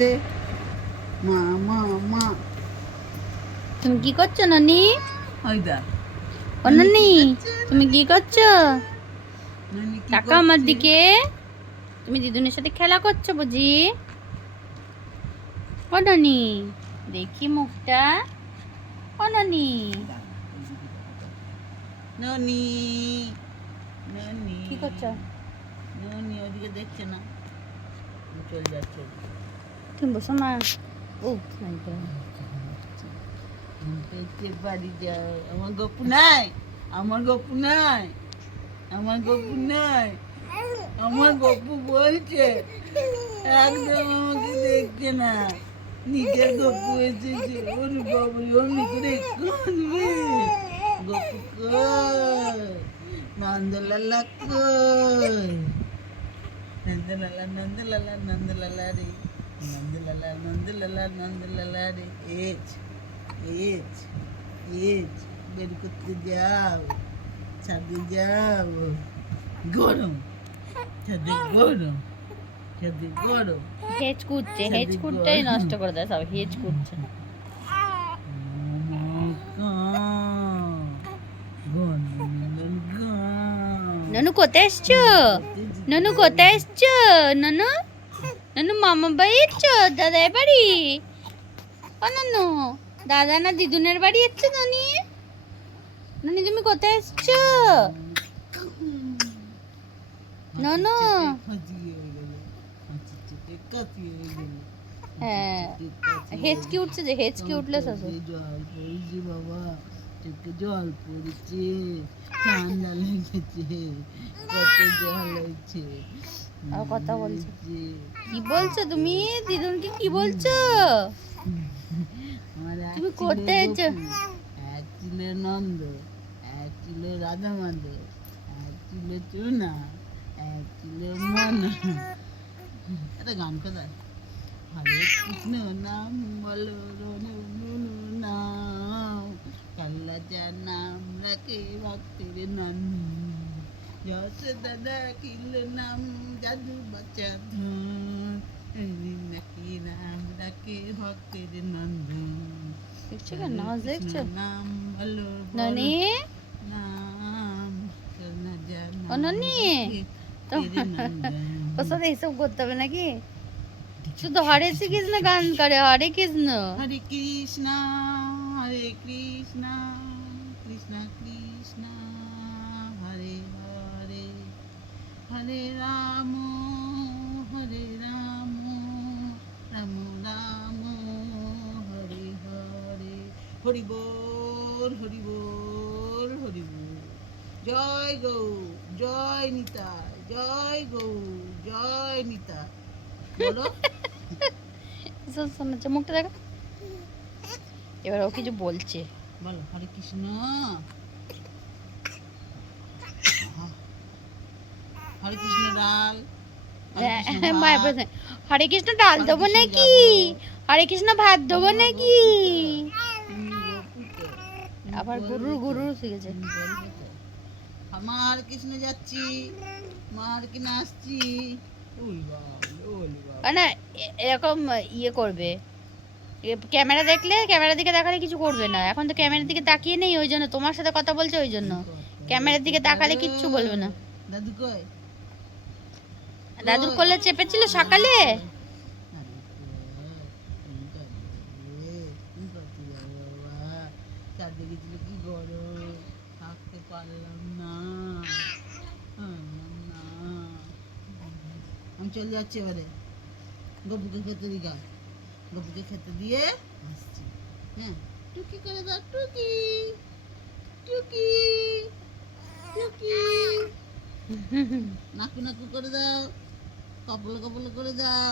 দে মা মা মা। তুমি কি করছো নানি? ওই দা ও নানি, তুমি কি করছো? নানি কি তাকাও করছে? আমার দিকে। তুমি দিদুনের সাথে খেলা করছো বুঝি? ও নানি, দেখি মুখটা। ও নানি, ননি ননি কি করছো? ননি ওদিকে দেখছে না, চলে যাচ্ছে। তুমি বসো না। ও নাই তো। দেখতে বাড়ি যাও। আমার গপু নাই, আমার গপু নাই, আমার গপু নাই। আমার গপু বলছে একদম আমাকে দেখছে না, নিজের গপু এসেছে। ওর বাবা অমনি করে কাঁদবে। গপু কই, নন্দলালা কই, নন্দলালা নন্দলালা নন্দলালা রে, নন্দলালা নন্দলালা নন্দলালা রে। এজ এজ এজ বের করতে যাও, ছাদে যাও। গরম, ছাদে গরম, ছাদে গরম, হেজ কুটছে, হেজ ছাদে কুটটাই গরম। নষ্ট করে দেয় সব, হেজ কুটছে। ননু কোথায় এসছো? ননু কোথায় এসছো? ননু, ননু মামা বাড়ি এসছো? দাদার বাড়ি? ও ননু, দাদা না দিদুনের বাড়ি এসছো ননি? ননি তুমি কোথায় এসছো? ননু, হ্যাঁ হেঁচকি উঠছে, যে হেঁচকি উঠলে শ্বশুর। জল পড়েছে বাবা, চোখে জল পড়েছে, ঠান্ডা লেগেছে, কত জল হয়েছে। আর কথা বলছে। কি বলছো তুমি? দিদুনকে কি বলছো? আমার এক তুমি ছিল কোথায় গপু, আছো? এক ছিল নন্দ, এক ছিল রাধা মাধব, এক ছিল চুনা, এক ছিল মনা। একটা গান কোথায়? হরে কৃষ্ণ নাম বলো রনু নুনু নাম, কাল্লাচার নাম রাখে ভক্তের নন্দু, যশোদা ডাকিল নাম জাদু বাচ্চা ধন, নাকি নাম রাখে ভক্তের নন্দু। দেখছো কেন হরে নাচ কৃষ্ণ দেখছো? নাম বলো বলো ননি, নাম, কাল্লাচার ও নাম ননি, রাখে ভক্তের নন্দন। ওর সাথে এইসব করতে হবে নাকি? শুধু হরে শ্রী কৃষ্ণ গান করে, হরে কৃষ্ণ। হরে কৃষ্ণ, হরে কৃষ্ণ, কৃষ্ণ কৃষ্ণ, হরে হরে, হরে রাম, হরে রাম, রাম রাম, হরে হরে। হরি বল, হরি বল, হরি বল। জয় গৌ, জয় নিতাই, জয় গৌ, জয় নিতাই। বলো। শোনাচ্ছে, মুখটা দেখো। এবার ও কিছু বলছে। বলো হরে কৃষ্ণ, হরে কৃষ্ণ ডাল, হরে কৃষ্ণ মায়ের ভাত, প্রশ্ন, হরে কৃষ্ণ ডাল হরে দেবো কৃষ্ণ নাকি? যাবো। হরে কৃষ্ণ ভাত দেবো বাবা নাকি? গপু তো, তুমি গপু তো, তুমি আবার বলবে গুরুর তো, গুরুর শিখেছে। তুমি বলবে তো। মা হরে কৃষ্ণ যাচ্ছি, মা হরে কৃষ্ণ আসছি। ওই বাবা, ওলি বাবা। না এরকম ইয়ে করবে, ক্যামেরা দেখলে, ক্যামেরার দিকে দেখালে কিছু করবে না। এখন তো ক্যামেরার দিকে তাকিয়ে নেই, ওই জন্য তোমার সাথে কথা বলছে, ওই জন্য ক্যামেরার দিকে তাকালে কিচ্ছু বলবে না। দাদু কই? দাদুর কই? কোলে চেপেছিল দাদু সকালে। কই? দাদু কই? তুমি কাঁদলে, তুমি কাঁদতে যাবে বাবা। চারদিকে গেছিল কি গরম, থাকতে পারলাম না, পারলাম না। আমি চলে যাচ্ছি এবারে, গপুকে খেতে দিঘা, গপুকে খেতে দিয়ে আসছি। হ্যাঁ, টুকি করে দাও, টুকি টুকি টুকি, নাকু নাকু করে দাও, কপালে কপালে করে দাও।